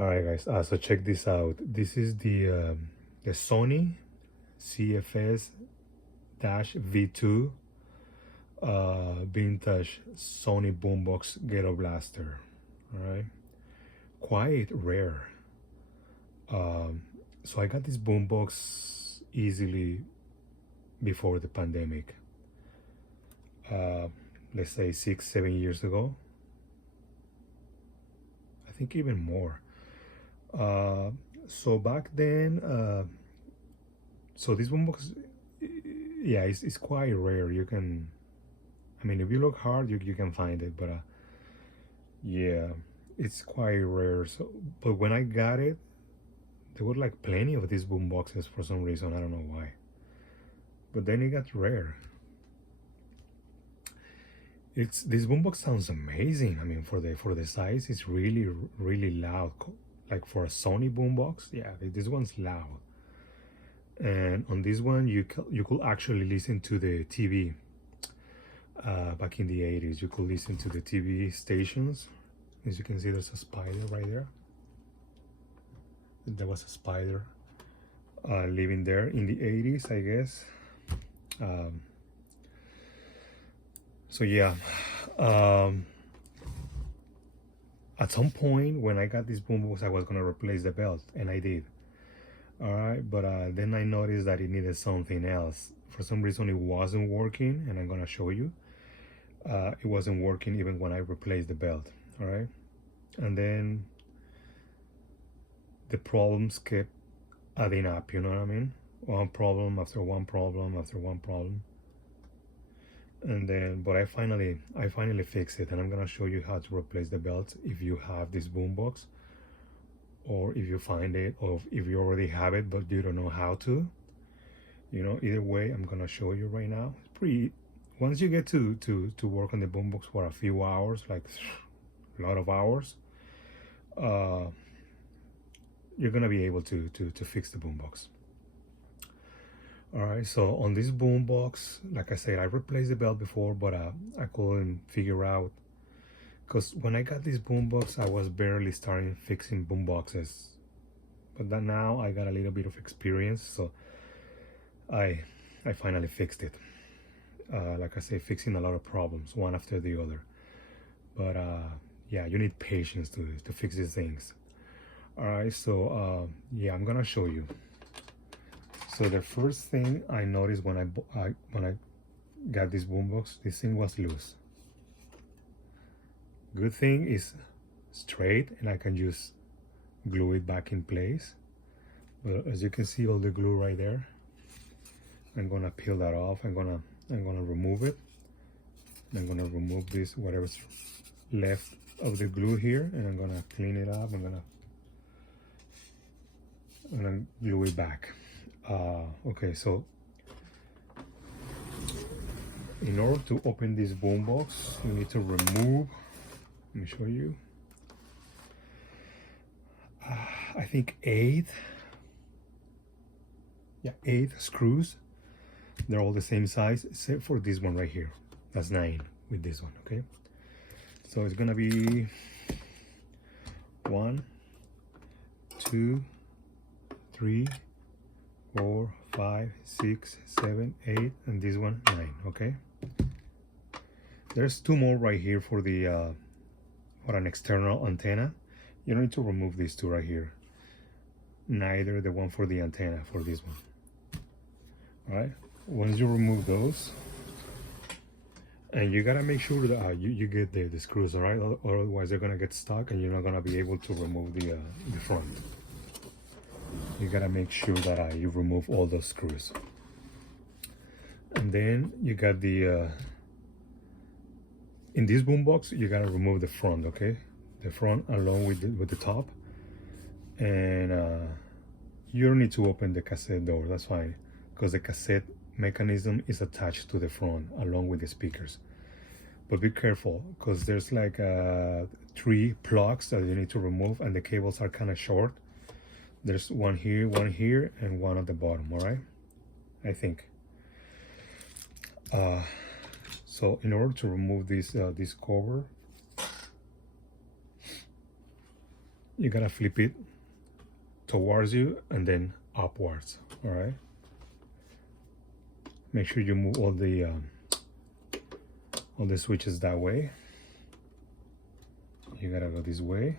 All right, guys. So check this out. This is the Sony CFS-V2 vintage Sony boombox ghetto blaster. All right, quite rare. So I got this boombox easily before the pandemic. Let's say 6-7 years ago. I think even more. So back then, so this boombox, yeah, it's quite rare. You can, I mean, if you look hard, you can find it, but yeah, it's quite rare. So, but when I got it, there were like plenty of these boomboxes for some reason. I don't know why. But then it got rare. This boombox sounds amazing. I mean, for the size, it's really loud. Like for a Sony boombox, yeah, this one's loud. And on this one, you could actually listen to the TV. Back in the 80s, you could listen to the TV stations. As you can see, there's a spider right there. There was a spider living there in the 80s, I guess. So yeah, at some point when I got this boombox, I was gonna replace the belt, and I did. All right, but then I noticed that it needed something else. For some reason, it wasn't working, and I'm gonna show you. It wasn't working even when I replaced the belt. All right, and then the problems kept adding up. You know what I mean? One problem after one problem after one problem. And then, but I finally fixed it, and I'm gonna show you how to replace the belt if you have this boombox, or if you find it, or if you already have it but you don't know how to. You know, either way, I'm gonna show you right now. It's pretty. Once you get to work on the boombox for a few hours, like a lot of hours, you're gonna be able to fix the boombox. All right, so on this boombox, like I said, I replaced the belt before, but I couldn't figure out, because when I got this boombox, I was barely starting fixing boomboxes, but that now I got a little bit of experience, so I finally fixed it. Like I say, fixing a lot of problems one after the other, but yeah, you need patience to fix these things. All right, so yeah, I'm gonna show you. So the first thing I noticed when I got this boombox, this thing was loose. Good thing is straight, and I can just glue it back in place. But as you can see, all the glue right there. I'm gonna peel that off. I'm gonna remove it. I'm gonna remove this, whatever's left of the glue here, and I'm gonna clean it up. I'm gonna glue it back. Okay, so in order to open this boombox, you need to remove, let me show you, I think 8 screws. They're all the same size except for this one right here. That's 9 with this one. Okay, so it's gonna be 1, 2, 3, 4, 5, 6, 7, 8, and this one 9. Okay, there's 2 more right here for the for an external antenna. You don't need to remove these 2 right here, neither the one for the antenna, for this one. All right, once you remove those, and you gotta make sure that you get the screws, all right, otherwise they're gonna get stuck and you're not gonna be able to remove the front. You gotta make sure that you remove all those screws. And then you got the in this boombox, you gotta remove the front. Okay, the front along with the top. And you don't need to open the cassette door, that's fine, because the cassette mechanism is attached to the front along with the speakers. But be careful, because there's like 3 plugs that you need to remove, and the cables are kind of short. There's one here, and one at the bottom. All right, I think. So in order to remove this cover, you gotta flip it towards you and then upwards. All right, make sure you move all the switches that way. You gotta go this way.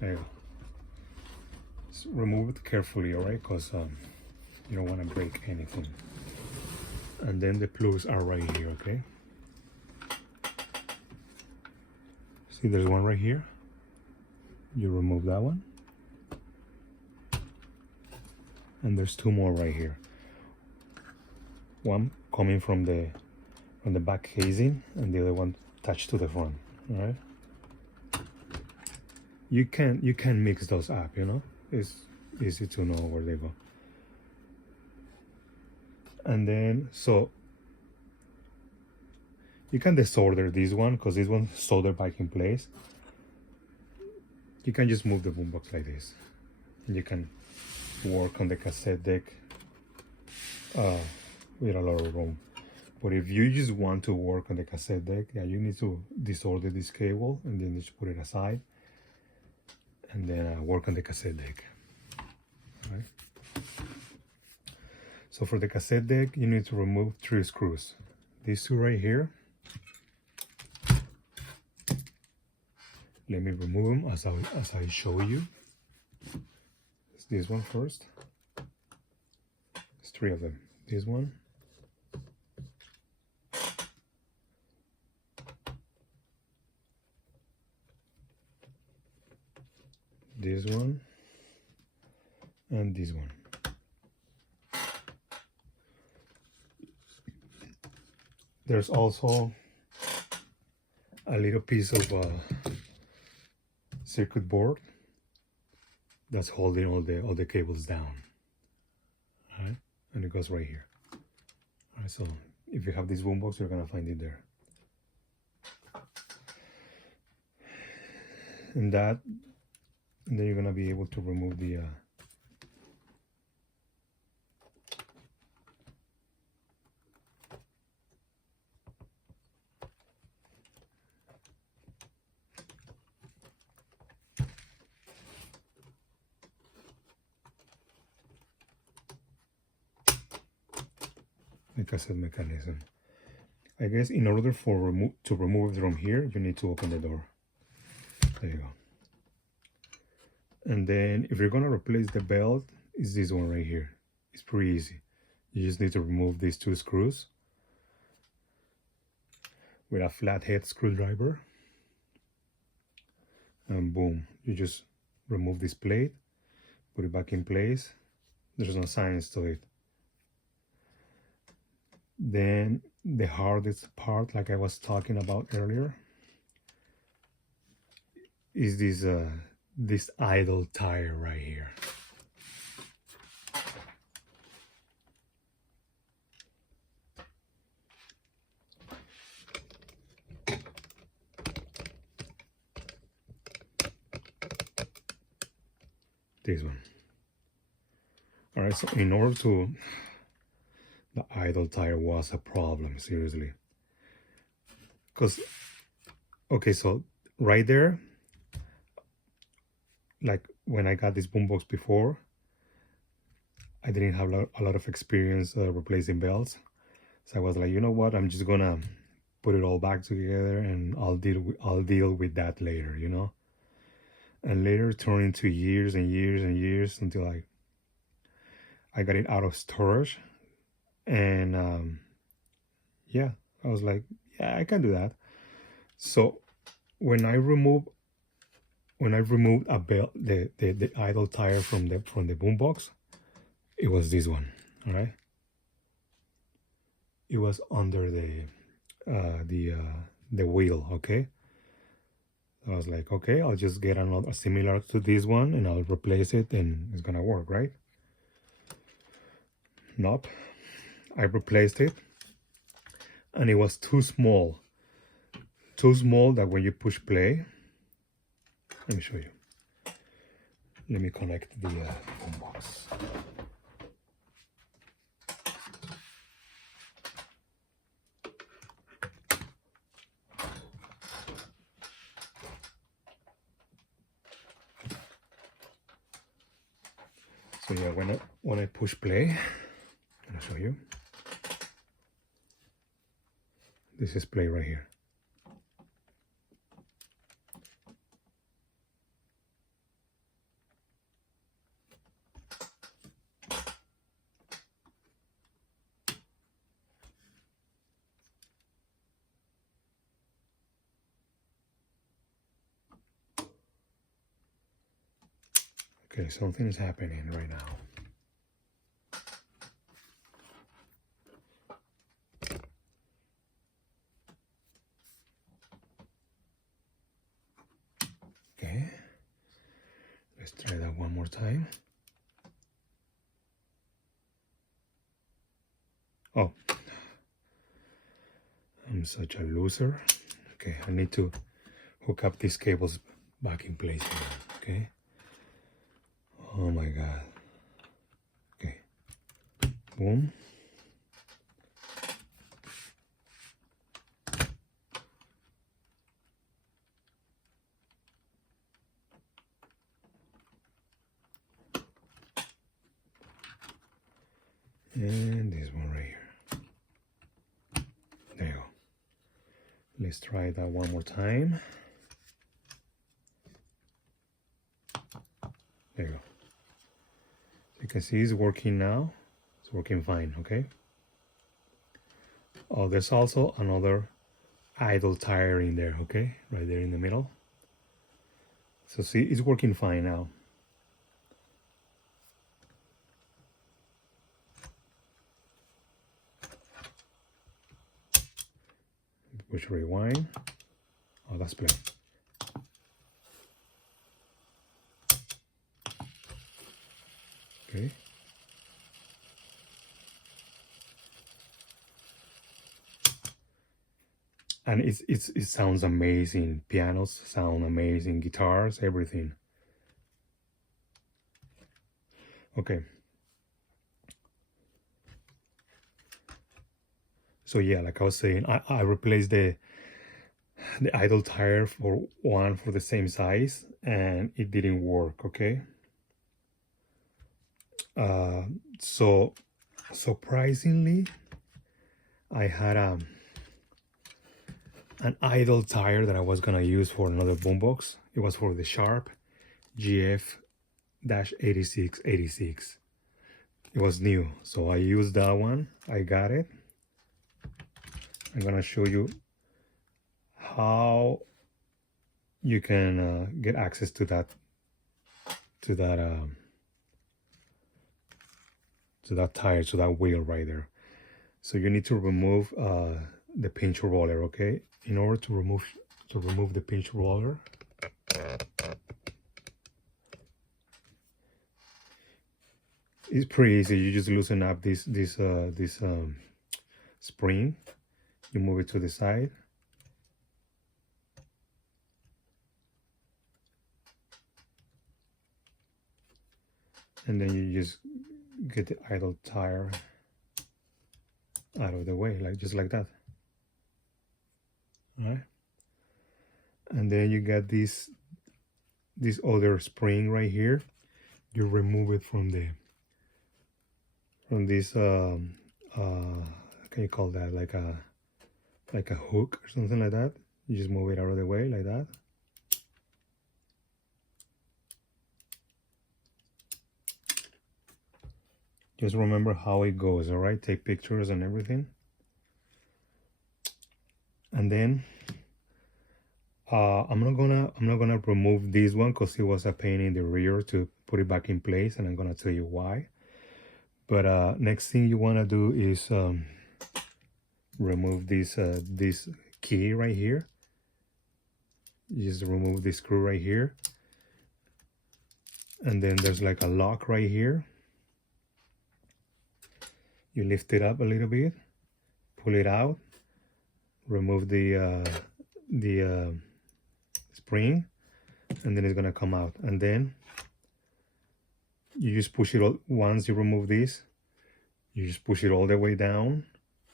There you go. Just remove it carefully, all right, because you don't want to break anything. And then the plugs are right here, okay? See, there's one right here. You remove that one. And there's two more right here. One coming from the back casing, and the other one attached to the front, all right? You can mix those up, you know? It's easy to know where they go. And then, so you can desolder this one because this one's soldered back in place. You can just move the boombox like this, and you can work on the cassette deck with a lot of room. But if you just want to work on the cassette deck, yeah, you need to desolder this cable and then just put it aside, and then work on the cassette deck. All right. So for the cassette deck, you need to remove 3 screws. These 2 right here. Let me remove them as I show you. It's this one first. There's 3 of them. This one. This one. And this one. There's also a little piece of circuit board that's holding all the cables down. All right, and it goes right here. All right, so if you have this boombox, you're gonna find it there. And then you're gonna be able to remove the cassette mechanism. I guess in order to remove it from here, you need to open the door. There you go. And then if you're gonna replace the belt, it's this one right here. It's pretty easy. You just need to remove these 2 screws with a flathead screwdriver, and boom, you just remove this plate, put it back in place. There's no science to it. Then the hardest part, like I was talking about earlier, is this idle tire right here. This one. All right, so in order to, the idle tire was a problem, seriously. Because, okay, so right there, like when I got this boombox before, I didn't have a lot of experience replacing belts. So I was like, you know what, I'm just gonna put it all back together and I'll deal with that later, you know. And later turned into years and years and years until I got it out of storage. And yeah, I was like, yeah, I can do that. So when I removed a belt, the idle tire from the boombox, it was this one. All right, it was under the wheel. Okay, I was like, okay, I'll just get another similar to this one and I'll replace it and it's gonna work, right? Nope. I replaced it and it was too small that when you push play, let me show you. Let me connect the boombox. So yeah, when I push play, I'm gonna show you. This is play right here. Okay, something is happening right now. Okay, let's try that one more time. Oh, I'm such a loser. Okay, I need to hook up these cables back in place again, okay? Oh my God. Okay, boom. And this one right here. There you go. Let's try that one more time. There you go. You can see it's working now. It's working fine, okay? Oh, there's also another idle tire in there, okay? Right there in the middle. So see, it's working fine now. Push rewind. Oh, that's play. Okay. And it sounds amazing. Pianos sound amazing. Guitars, everything. Okay. So yeah, like I was saying, I replaced the idle tire for one for the same size, and it didn't work. Okay. So surprisingly, I had an idle tire that I was gonna use for another boombox. It was for the Sharp GF-8686. It was new, so I used that one. I got it. I'm gonna show you how you can get access to that tire, to that wheel right there. So you need to remove the pinch roller, okay? In order to remove the pinch roller, it's pretty easy. You just loosen up this spring. You move it to the side. And then you just get the idle tire out of the way, like just like that. All right. And then you get this other spring right here. You remove it from this can you call that, like a hook or something like that. You just move it out of the way like that. Just remember how it goes, all right? Take pictures and everything. And then I'm not gonna remove this one because it was a pain in the rear to put it back in place, and I'm gonna tell you why. But next thing you wanna do is remove this key right here. You just remove this screw right here, and then there's like a lock right here. You lift it up a little bit, pull it out, remove the spring, and then it's gonna come out. And then you just push it all. Once you remove this, you just push it all the way down,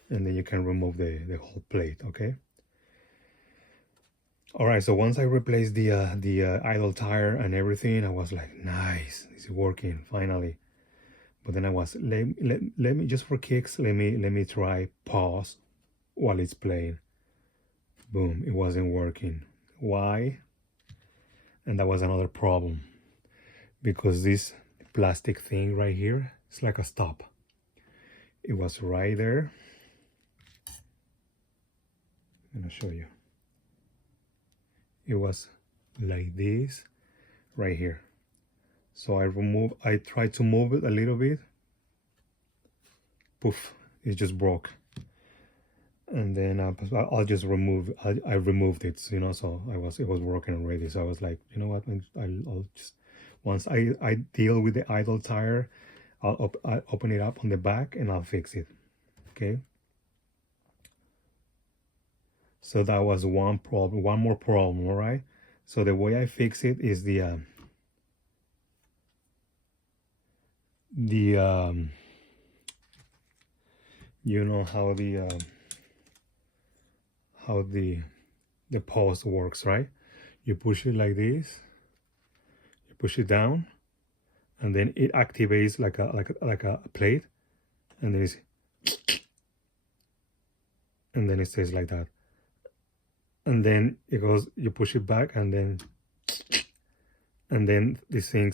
and then you can remove the whole plate. Okay. All right. So once I replaced the idle tire and everything, I was like, nice, it's working finally. But then I was let me just for kicks, let me try pause while it's playing. Boom, it wasn't working. Why? And that was another problem, because this plastic thing right here, it's like a stop. It was right there. I'm gonna show you. It was like this right here. So I tried to move it a little bit. Poof, it just broke. And then I'll just remove. I removed it, you know. So it was working already. So I was like, you know what? I'll just, once I deal with the idle tire, I'll open it up on the back and I'll fix it. Okay. So that was one problem. One more problem. All right. So the way I fix it is the you know how the pause works, right? You push it like this, you push it down, and then it activates like a plate, and then it stays like that, and then it goes, you push it back, and then this thing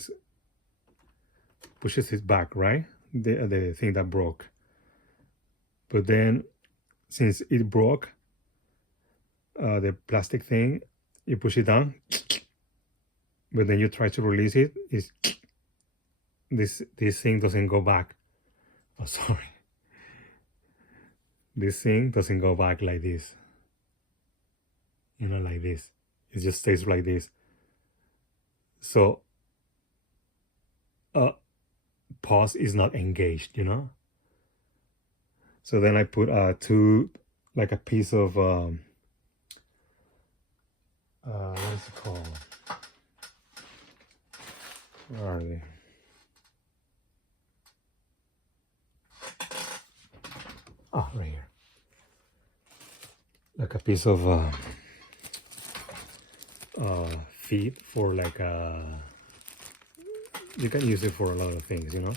pushes it back, right? The thing that broke. But then since it broke, the plastic thing, you push it down, but then you try to release it, this thing doesn't go back. Oh, sorry. This thing doesn't go back like this. You know, like this. It just stays like this. So pause is not engaged, you know. So then I put like a piece of what is it called? Where are they? Oh, right here. Like a piece of feed for like you can use it for a lot of things, you know.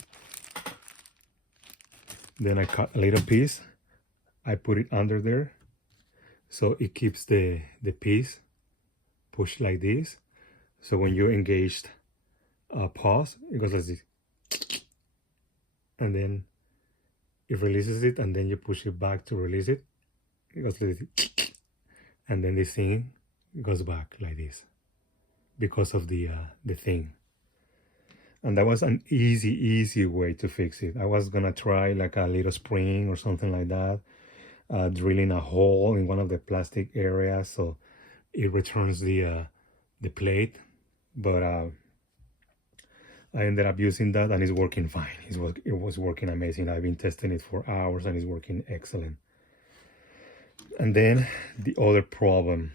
Then I cut a little piece, I put it under there, so it keeps the piece pushed like this. So when you engaged pause, it goes like this, and then it releases it, and then you push it back to release it. It goes like this, and then this thing goes back like this because of the thing. And that was an easy way to fix it. I was gonna try like a little spring or something like that, drilling a hole in one of the plastic areas so it returns the plate, but I ended up using that and it's working fine. It was working amazing. I've been testing it for hours and it's working excellent. And then the other problem,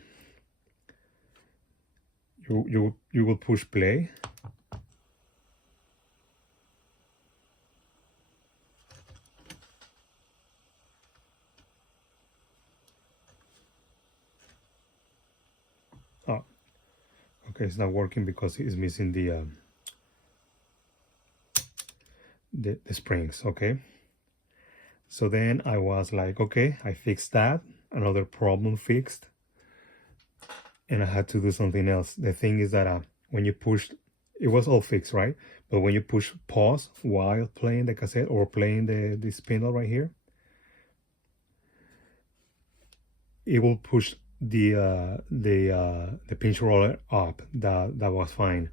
you will push play. Oh, okay, it's not working because it's missing the springs. Okay, so then I was like, okay, I fixed that, another problem fixed, and I had to do something else. The thing is that when you push, it was all fixed, right? But when you push pause while playing the cassette or playing the spindle right here, it will push the pinch roller up. That was fine.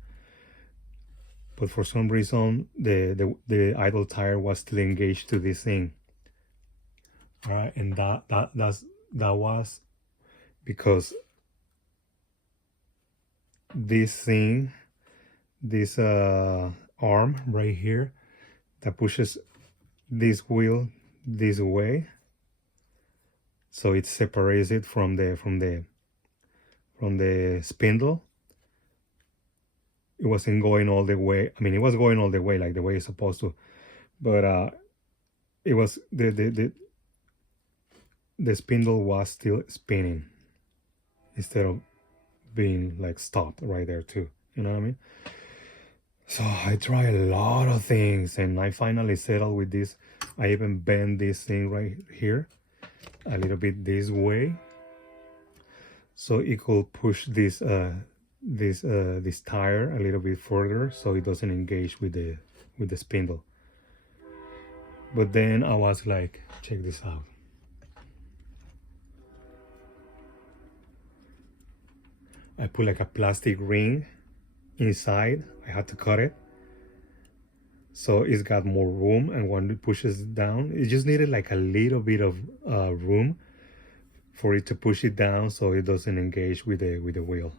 But for some reason, the idle tire was still engaged to this thing. All right, and that was because this thing, this arm right here that pushes this wheel this way, so it separates it from the spindle. It wasn't going all the way. I mean, it was going all the way, like the way it's supposed to, but it was the spindle was still spinning instead of being like stopped right there too. You know what I mean? So I tried a lot of things and I finally settled with this. I even bend this thing right here a little bit this way, so it could push this this tire a little bit further so it doesn't engage with the spindle. But then I was like, check this out. I put like a plastic ring inside. I had to cut it so it's got more room, and when it pushes down, it just needed like a little bit of room for it to push it down so it doesn't engage with the wheel.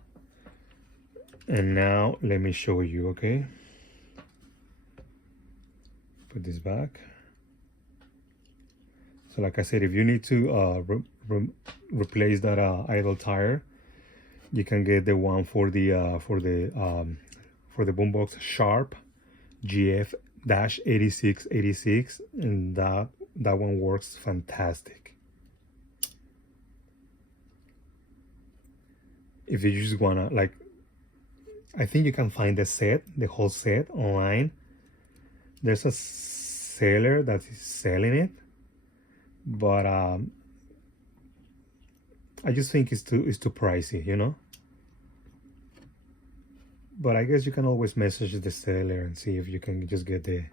And now let me show you. Okay, put this back. So like I said, if you need to replace that idle tire, you can get the one for the boombox Sharp GF-8686, and that one works fantastic. If you just wanna, like, I think you can find the whole set online. There's a seller that is selling it, but I just think it's too pricey, you know. But I guess you can always message the seller and see if you can just get the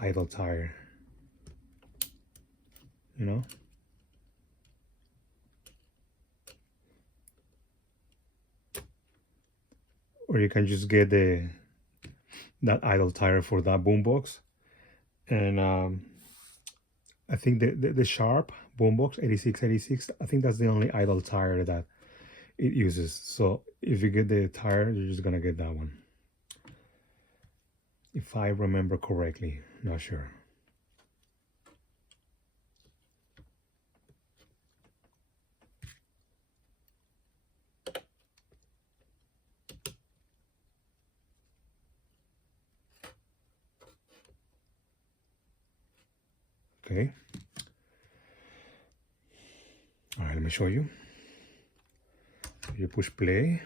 idle tire, you know. Or you can just get that idle tire for that boombox. And I think the Sharp boombox 8686, I think that's the only idle tire that it uses. So if you get the tire, you're just gonna get that one, if I remember correctly. Not sure. Okay. All right, let me show you. You push play.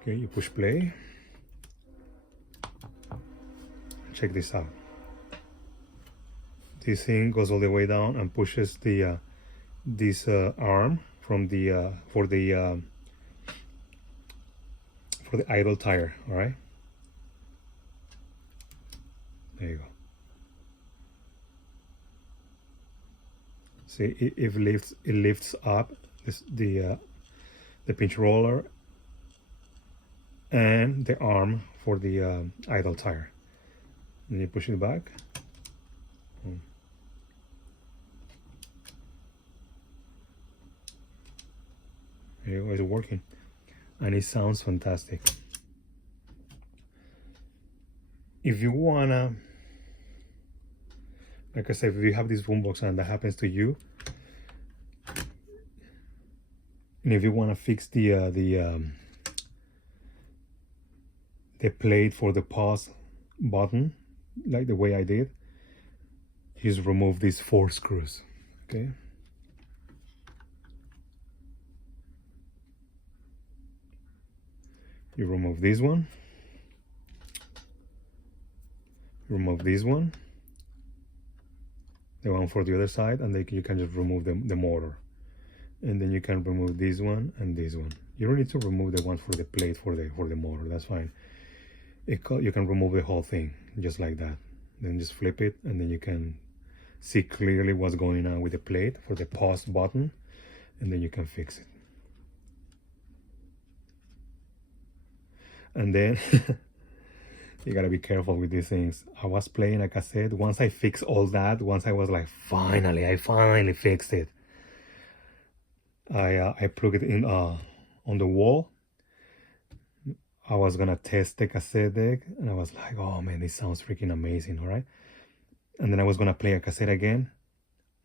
Okay, you push play. Check this out. This thing goes all the way down and pushes the this arm from the for the idle tire. All right, there you go. See, it lifts up the pinch roller and the arm for the idle tire. And you push it back. There you go, it's working. And it sounds fantastic. If you wanna, like I said, if you have this boombox and that happens to you, and if you wanna fix the plate for the pause button, like the way I did, just remove these 4 screws. Okay. You remove this one, remove this one, the one for the other side, and then you can just remove the motor. And then you can remove this one and this one. You don't need to remove the one for the plate for the motor, that's fine. You can remove the whole thing just like that. Then just flip it, and then you can see clearly what's going on with the plate for the pause button, and then you can fix it. And then you gotta be careful with these things. I was playing, like I said, once I fixed all that, once I was like, I finally fixed it. I plugged it in on the wall. I was gonna test the cassette deck, and I was like, oh man, this sounds freaking amazing, all right? And then I was gonna play a cassette again,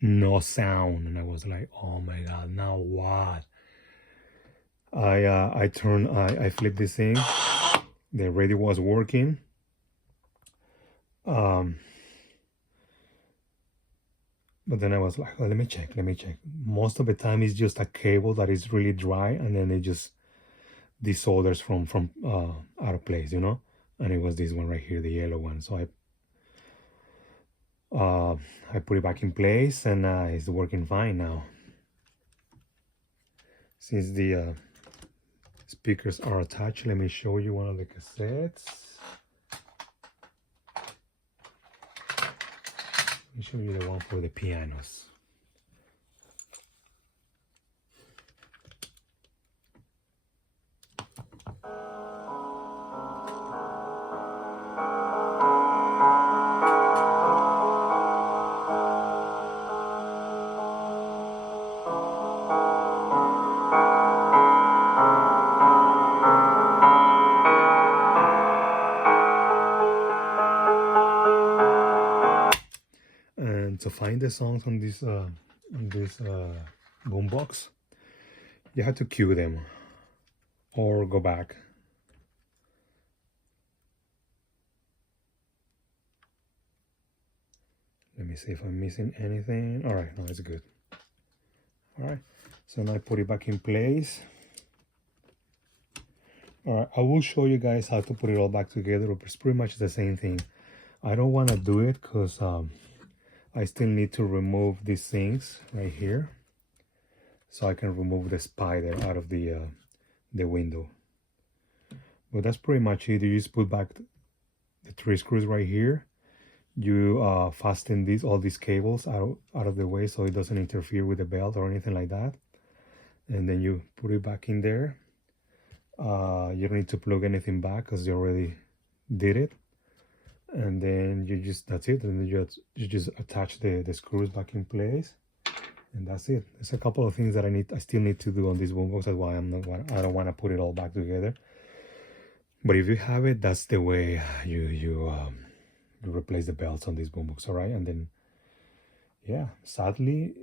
no sound, and I was like, oh my god, now what? I flipped this thing, the radio was working. But then I was like, oh, let me check. Most of the time it's just a cable that is really dry, and then it just desolders from out of place, you know. And it was this one right here, the yellow one. So I put it back in place, and it's working fine now. Since the speakers are attached, let me show you one of the cassettes. Let me show you the one for the pianos. And to find the songs on this boombox, you have to cue them or go back. Let me see if I'm missing anything. All right, no, it's good. All right, so now I put it back in place. All right, I will show you guys how to put it all back together. It's pretty much the same thing. I don't want to do it because I still need to remove these things right here, so I can remove the spider out of the window. But that's pretty much it. You just put back the 3 screws right here. You fasten all these cables out of the way so it doesn't interfere with the belt or anything like that. And then you put it back in there. You don't need to plug anything back because you already did it. And then that's it. And then you just attach the screws back in place, and that's it. There's a couple of things that I still need to do on this boombox. That's why I don't want to put it all back together. But if you have it, that's the way you replace the belts on this boombox. All right, and then yeah, sadly,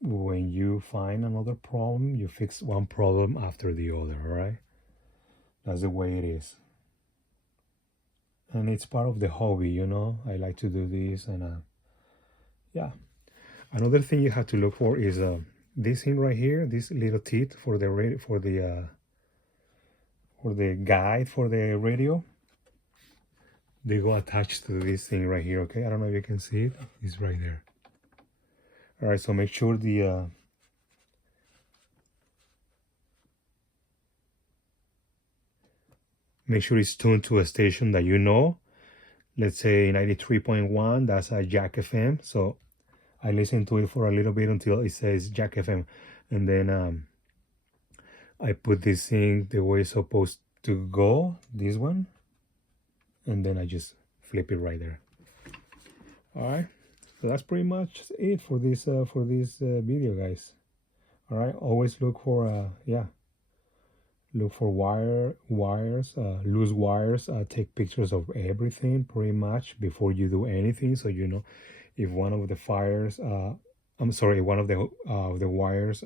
when you find another problem, you fix one problem after the other. All right, that's the way it is. And it's part of the hobby, you know. I like to do this, and yeah. Another thing you have to look for is this thing right here, this little teeth for the guide for the radio. They go attached to this thing right here. Okay, I don't know if you can see it. It's right there. All right, so make sure make sure it's tuned to a station that you know. Let's say 93.1, that's a Jack FM. So I listen to it for a little bit until it says Jack FM. And then I put this thing the way it's supposed to go, this one. And then I just flip it right there. All right. So that's pretty much it for this video, guys. All right. Always look for, look for wires, loose wires. Take pictures of everything pretty much before you do anything, so you know if one of the one of the wires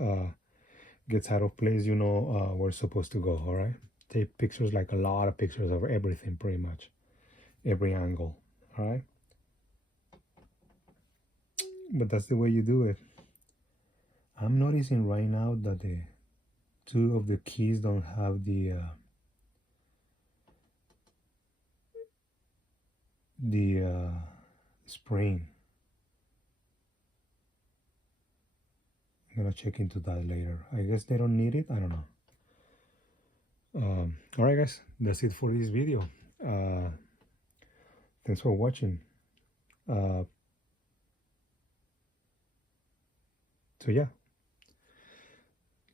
gets out of place, you know where it's supposed to go. All right, take pictures, like a lot of pictures of everything, pretty much every angle. All right, but that's the way you do it. I'm noticing right now that the 2 of the keys don't have the spring. I'm gonna check into that later. I guess they don't need it. I don't know. All right, guys, that's it for this video. Thanks for watching. So yeah,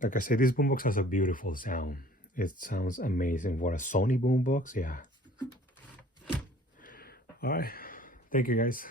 like I said, this boombox has a beautiful sound. It sounds amazing for a Sony boombox. Yeah. All right, thank you, guys.